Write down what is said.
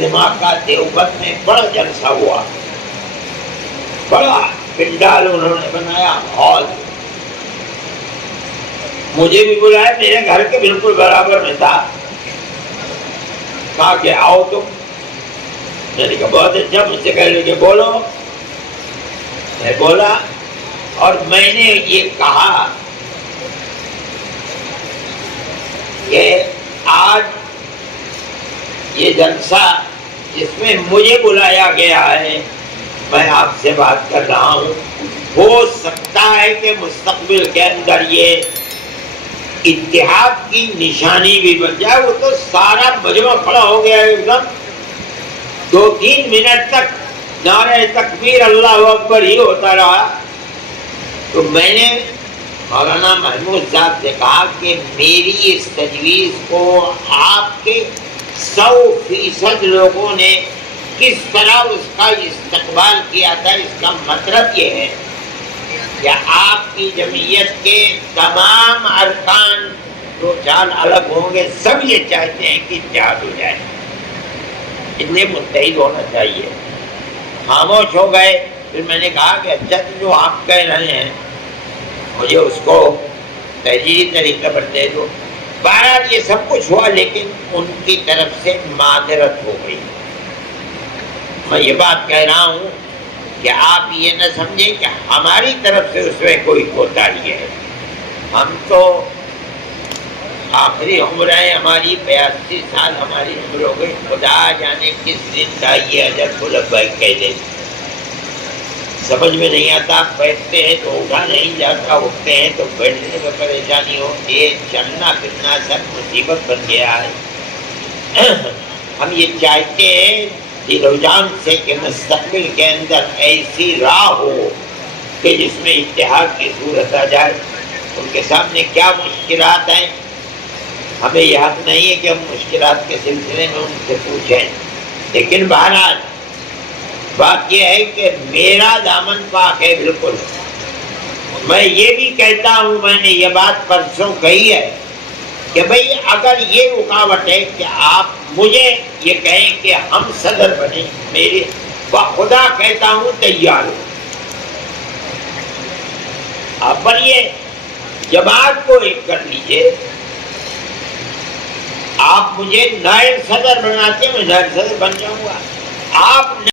دماغ کا دیوبند میں بڑا جلسہ ہوا، بڑا پنڈال انہوں نے بنایا، ہال، مجھے بھی بلایا، میرے گھر کے بالکل برابر میں تھا، کہا کہ آؤ تم، میں نے کہا بہت اچھا، مجھ سے کہہ لے کہ بولو، میں بولا اور میں نے یہ کہا کہ آج یہ جلسہ جس میں مجھے بلایا گیا ہے، میں آپ سے بات کر رہا ہوں، ہو سکتا ہے کہ مستقبل کے اندر یہ اتحاد کی نشانی بھی بن جائے۔ وہ تو سارا مجمع کھڑا ہو گیا ایک دم، 2-3 منٹ تک نعرہ تکبیر اللہ اکبر ہی ہوتا رہا۔ تو میں نے مولانا محمود صاحب سے کہا کہ میری اس تجویز کو آپ کے 100% لوگوں نے کس طرح اس کا استقبال کیا تھا، اس کا مطلب یہ ہے کہ آپ کی جمعیت کے تمام ارکان دو چار الگ ہوں گے، سب یہ چاہتے ہیں کہ اتحاد ہو جائے، اتنے متحد ہونا چاہیے۔ خاموش ہو گئے۔ پھر میں نے کہا کہ اچھا جو آپ کہہ رہے ہیں مجھے اس کو تحریری طریقے پر دے دو۔ بہرحال یہ سب کچھ ہوا، لیکن ان کی طرف سے معذرت ہو گئی۔ میں یہ بات کہہ رہا ہوں کہ آپ یہ نہ سمجھیں کہ ہماری طرف سے اس میں کوئی کوتاہی ہے۔ ہم تو آخری عمر ہے ہماری، 82 سال ہماری عمر ہو گئی، خدا جانے کس دن دائیں اجل کو لبیک کہہ دے، سمجھ میں نہیں آتا۔ بیٹھتے ہیں تو اٹھا نہیں جاتا، اٹھتے ہیں تو بیٹھنے میں پریشانی ہوتی ہے، چلنا پھرنا سب مصیبت بن گیا ہے۔ ہم یہ چاہتے ہیں دل و جان سے کہ مستقبل کے اندر ایسی راہ ہو کہ جس میں اتحاد کی صورت آ جائے۔ ان کے سامنے کیا مشکلات ہیں، ہمیں یہ حق نہیں ہے کہ ہم مشکلات کے سلسلے میں ان سے پوچھیں، لیکن بہرحال بات یہ ہے کہ میرا دامن پاک ہے بالکل۔ میں یہ بھی کہتا ہوں، میں نے یہ بات پرسوں کہی ہے کہ بھئی اگر یہ رکاوٹ ہے کہ آپ مجھے یہ کہیں کہ ہم صدر بنیں، میرے بخدا کہتا ہوں تیار ہوں۔ آپ بنیے، جماعت کو ایک کر لیجئے، آپ مجھے نائب صدر بناتے ہیں، میں نائب صدر بن جاؤں گا۔ آپ